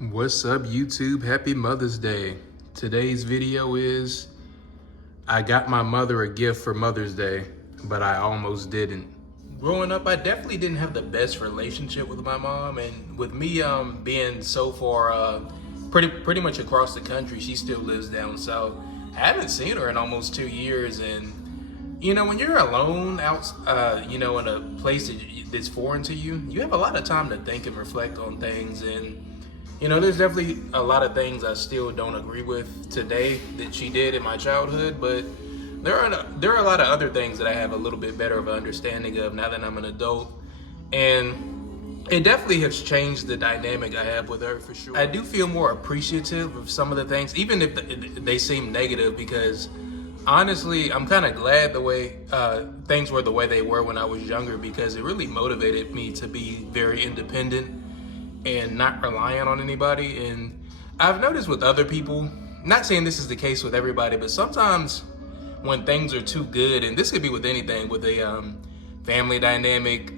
What's up, YouTube? Happy Mother's Day. Today's video is I got my mother a gift for Mother's Day, but I almost didn't. Growing up, I definitely didn't have the best relationship with my mom, and with me being so far pretty much across the country, she still lives down south. I haven't seen her in almost 2 years, and you know, when you're alone out, in a place that's foreign to you, you have a lot of time to think and reflect on things. And there's definitely a lot of things I still don't agree with today that she did in my childhood, but there are a lot of other things that I have a little bit better of an understanding of now that I'm an adult. And it definitely has changed the dynamic I have with her, for sure. I do feel more appreciative of some of the things, even if they seem negative, because honestly, I'm kind of glad the way things were the way they were when I was younger, because it really motivated me to be very independent and not reliant on anybody. And I've noticed with other people, not saying this is the case with everybody, but sometimes when things are too good, and this could be with anything, with a family dynamic,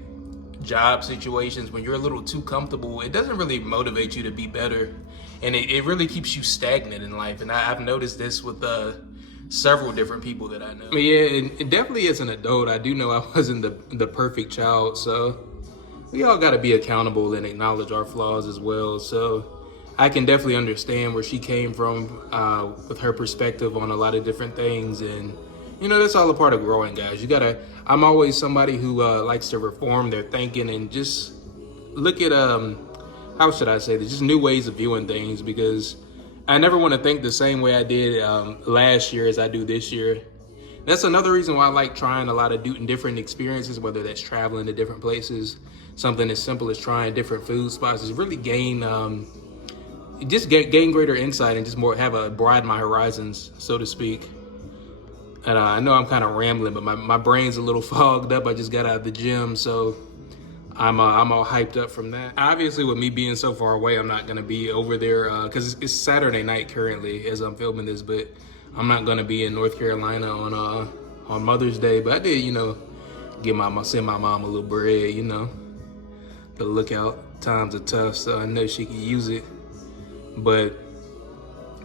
job situations, when you're a little too comfortable, it doesn't really motivate you to be better, and it really keeps you stagnant in life. And I've noticed this with several different people that I know. Yeah, and definitely as an adult, I do know I wasn't the perfect child, so we all got to be accountable and acknowledge our flaws as well. So I can definitely understand where she came from with her perspective on a lot of different things. And, that's all a part of growing, guys. I'm always somebody who likes to reform their thinking and just look at, how should I say this, just new ways of viewing things, because I never want to think the same way I did last year as I do this year. That's another reason why I like trying a lot of different experiences, whether that's traveling to different places, something as simple as trying different food spots, is really gain greater insight and just broaden my horizons, so to speak. And I know I'm kind of rambling, but my brain's a little fogged up. I just got out of the gym, so I'm all hyped up from that. Obviously, with me being so far away, I'm not gonna be over there because it's Saturday night currently as I'm filming this, but I'm not gonna be in North Carolina on Mother's Day. But I did, send my mom a little bread, The lookout times are tough, so I know she could use it. But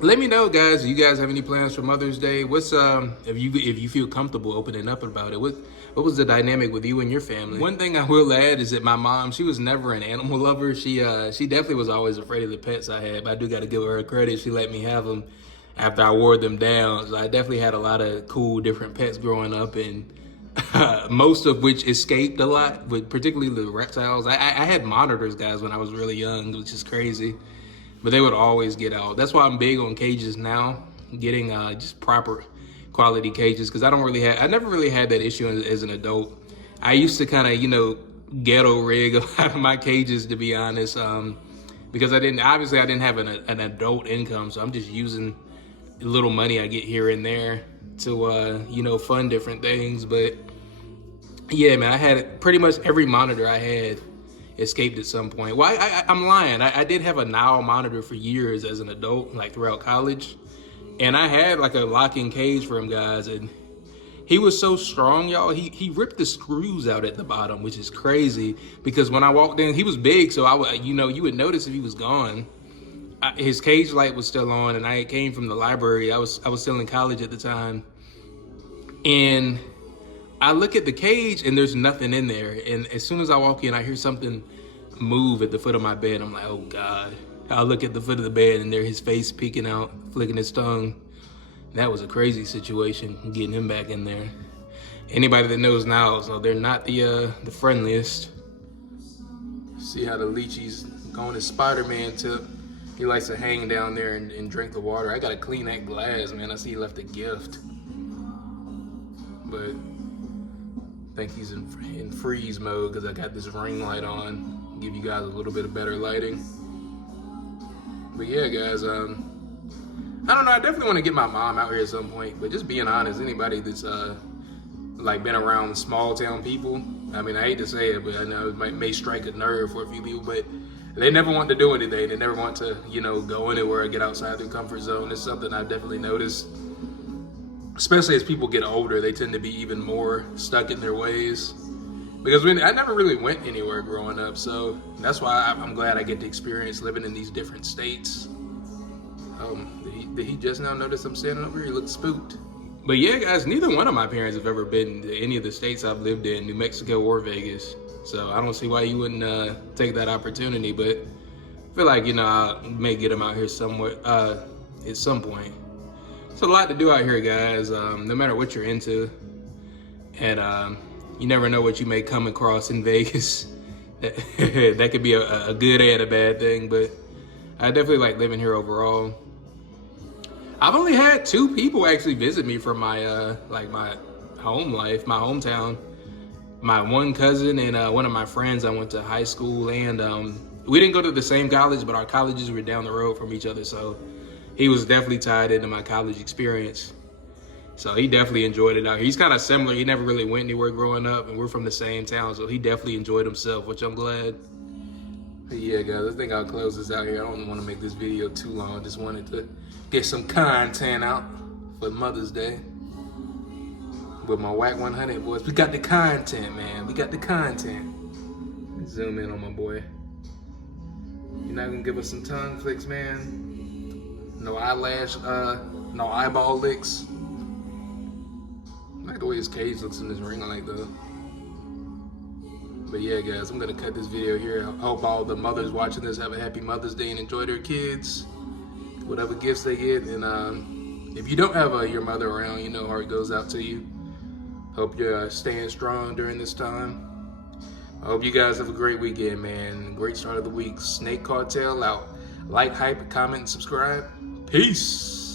let me know, guys. Do you guys have any plans for Mother's Day? What's if you feel comfortable opening up about it? What was the dynamic with you and your family? One thing I will add is that my mom, she was never an animal lover. She definitely was always afraid of the pets I had, but I do got to give her credit. She let me have them after I wore them down. So I definitely had a lot of cool different pets growing up, and most of which escaped a lot, but particularly the reptiles. I had monitors, guys, when I was really young, which is crazy, but they would always get out. That's why I'm big on cages now, getting just proper quality cages, because I never really had that issue as an adult. I used to kind of, ghetto rig a lot of my cages, to be honest, because I didn't have an adult income, so I'm just using the little money I get here and there to fund different things. But yeah, man, I had pretty much every monitor I had escaped at some point. Well, I'm lying. I did have a Now monitor for years as an adult, like throughout college, and I had like a locking cage for him, guys, and he was so strong, y'all. He ripped the screws out at the bottom, which is crazy, because when I walked in, he was big, so you would notice if he was gone. His cage light was still on, and I came from the library. I was still in college at the time, and I look at the cage and there's nothing in there. And as soon as I walk in, I hear something move at the foot of my bed. I'm like, oh God. I look at the foot of the bed and there's his face peeking out, flicking his tongue. That was a crazy situation, getting him back in there. Anybody that knows Now, so they're not the friendliest. See how the Leechy's going his Spider-Man tip. He likes to hang down there and drink the water. I gotta clean that glass, man. I see he left a gift. But I think he's in freeze mode because I got this ring light on. Give you guys a little bit of better lighting. But yeah, guys, I don't know. I definitely want to get my mom out here at some point. But just being honest, anybody that's been around small town people, I mean, I hate to say it, but I know it may strike a nerve for a few people, but they never want to do anything. They never want to, go anywhere or get outside their comfort zone. It's something I've definitely noticed. Especially as people get older, they tend to be even more stuck in their ways. Because I never really went anywhere growing up, so that's why I'm glad I get to experience living in these different states. Did he just now notice I'm standing over here? He looks spooked. But yeah, guys, neither one of my parents have ever been to any of the states I've lived in, New Mexico or Vegas. So I don't see why you wouldn't take that opportunity. But I feel like, I may get them out here somewhere at some point. It's a lot to do out here, guys, no matter what you're into. And you never know what you may come across in Vegas. That could be a good and a bad thing, but I definitely like living here overall. I've only had 2 people actually visit me from my my home life, my hometown. My one cousin and one of my friends I went to high school, and we didn't go to the same college, but our colleges were down the road from each other, so he was definitely tied into my college experience. So he definitely enjoyed it out here. He's kind of similar. He never really went anywhere growing up, and we're from the same town, so he definitely enjoyed himself, which I'm glad. But yeah, guys, I think I'll close this out here. I don't want to make this video too long. I just wanted to get some content out for Mother's Day. With my Whack 100 boys, we got the content, man. We got the content. Zoom in on my boy. You're not gonna give us some tongue flicks, man? No eyelash, no eyeball licks. I like the way his cage looks in this ring light, though. But yeah, guys, I'm gonna cut this video here. I hope all the mothers watching this have a happy Mother's Day and enjoy their kids, whatever gifts they get. And if you don't have your mother around, you know, heart goes out to you. Hope you're staying strong during this time. I hope you guys have a great weekend, man. Great start of the week. Snake Cartel out. Like, hype, comment, and subscribe. Peace.